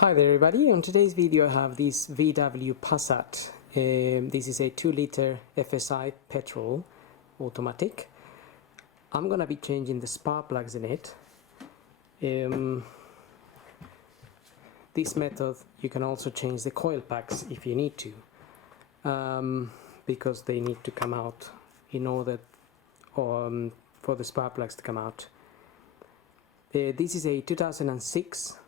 Hi there everybody, on today's video I have this VW Passat. This is a 2-liter FSI petrol automatic. I'm gonna be changing the spark plugs in it. This method you can also change the coil packs if you need to, because they need to come out in order for the spark plugs to come out. This is a 2006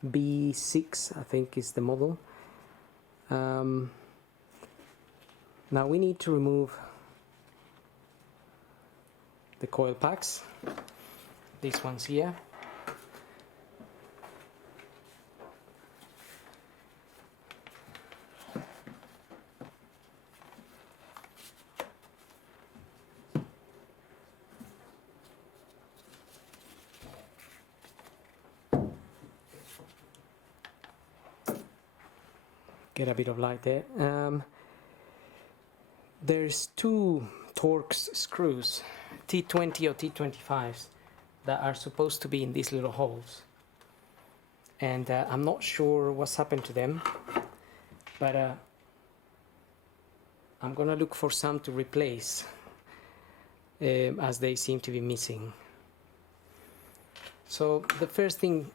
B6, I think is the model. Now we need to remove the coil packs, these ones here. Get a bit of light there. There's two Torx screws, T20 or T25s, that are supposed to be in these little holes, and I'm not sure what's happened to them, but I'm gonna look for some to replace, as they seem to be missing. So the first thing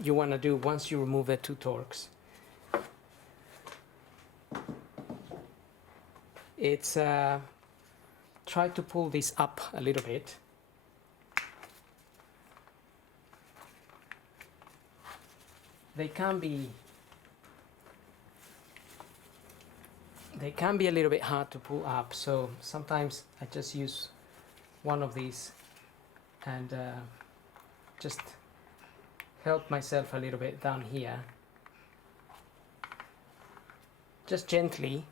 you want to do once you remove the two Torx, it's try to pull this up a little bit. They can be a little bit hard to pull up, so sometimes I just use one of these and just help myself a little bit down here, just gently.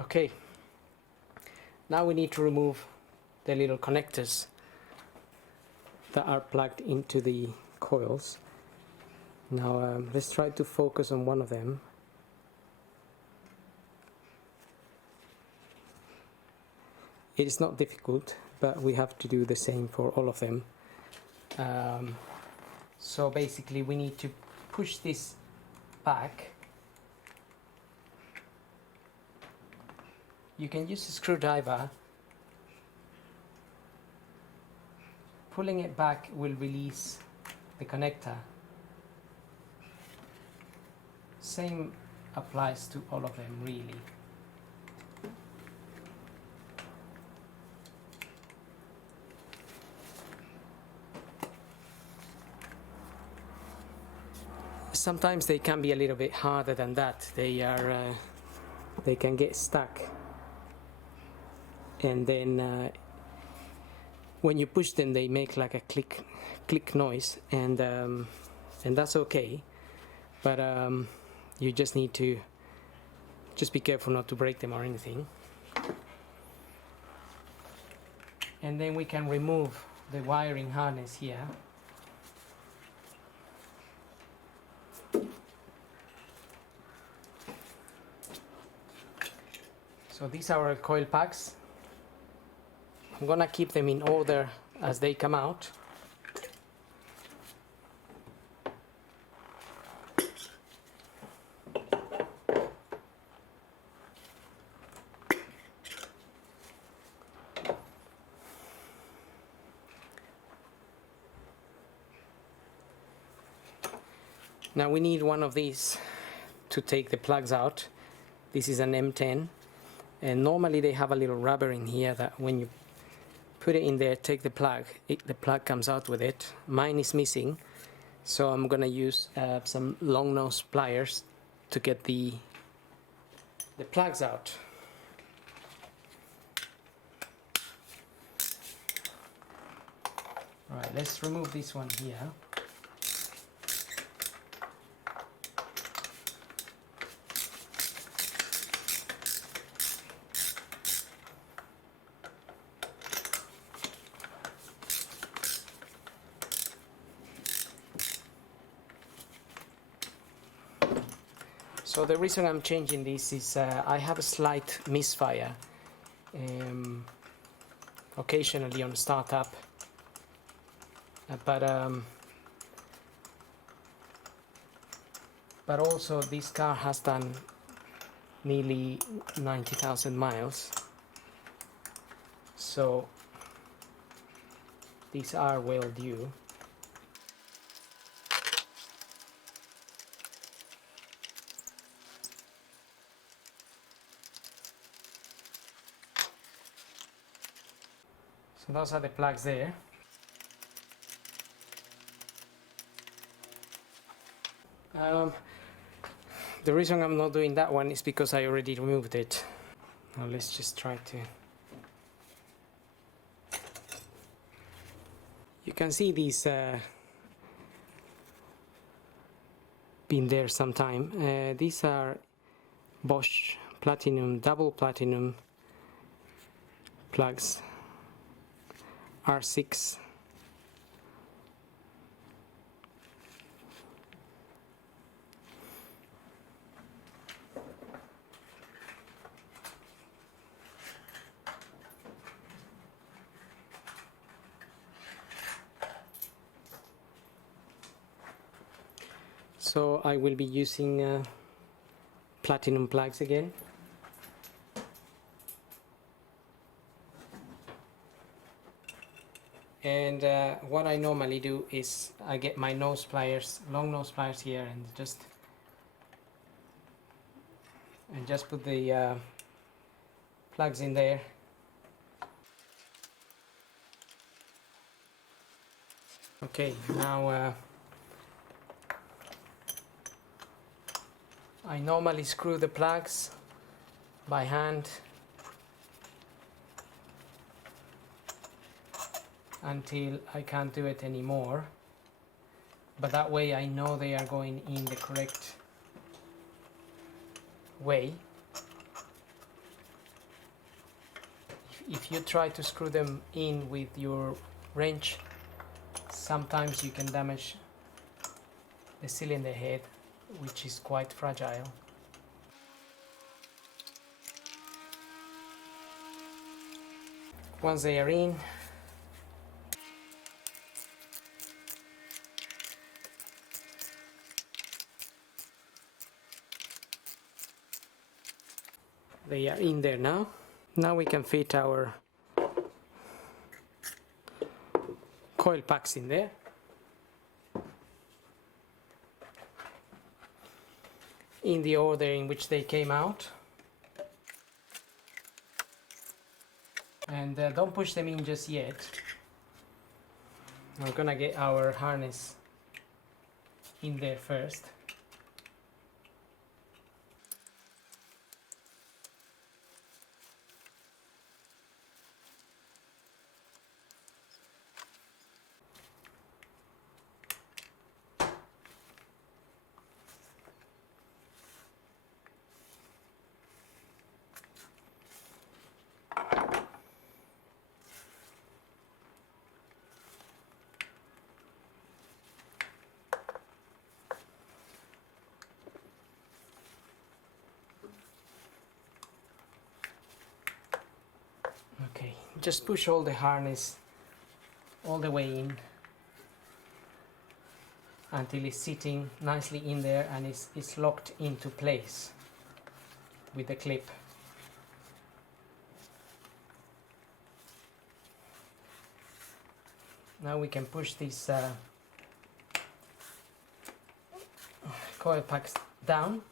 Okay, now we need to remove the little connectors that are plugged into the coils. Now let's try to focus on one of them. It is not difficult, but we have to do the same for all of them. So basically we need to push this back. You can use a screwdriver. Pulling it back will release the connector. Same applies to all of them, really. Sometimes they can be a little bit harder than that. They can get stuck. And then when you push them, they make like a click noise, and that's okay, but you just need to be careful not to break them or anything. And then we can remove the wiring harness here. So these are our coil packs. I'm gonna keep them in order as they come out. Now we need one of these to take the plugs out. This is an M10, and normally they have a little rubber in here that when you put it in there, take the plug, the plug comes out with it. Mine is missing, so I'm gonna use some long nose pliers to get the plugs out. Alright, let's remove this one here. So the reason I'm changing this is I have a slight misfire occasionally on startup, but also this car has done nearly 90,000 miles, so these are well due. So those are the plugs there. The reason I'm not doing that one is because I already removed it. Now let's just try to... You can see these been there some time. These are Bosch Platinum, double Platinum plugs, R6. So I will be using platinum plugs again. And what I normally do is I get my nose pliers, long nose pliers here, and just put the plugs in there. Okay, now I normally screw the plugs by hand until I can't do it anymore, but that way I know they are going in the correct way. If you try to screw them in with your wrench, sometimes you can damage the cylinder head, which is quite fragile. Once they are in, they are in there now. Now we can fit our coil packs in there. In the order in which they came out, and don't push them in just yet. We're gonna get our harness in there first. Okay, just push all the harness all the way in until it's sitting nicely in there and it's locked into place with the clip. Now we can push these coil packs down.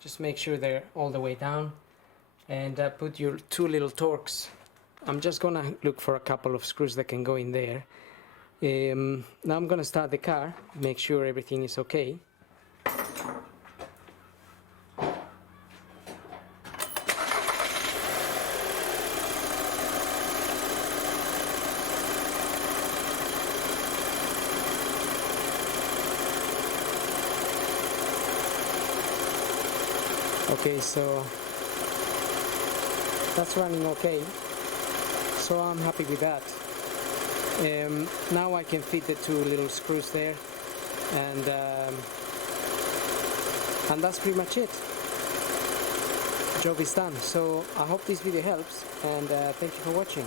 Just make sure they're all the way down, and put your two little Torx. I'm just gonna look for a couple of screws that can go in there. Now I'm gonna start the car, make sure everything is okay. Okay, so that's running okay, so I'm happy with that. Now I can fit the two little screws there, and that's pretty much it. Job is done. So I hope this video helps, and thank you for watching.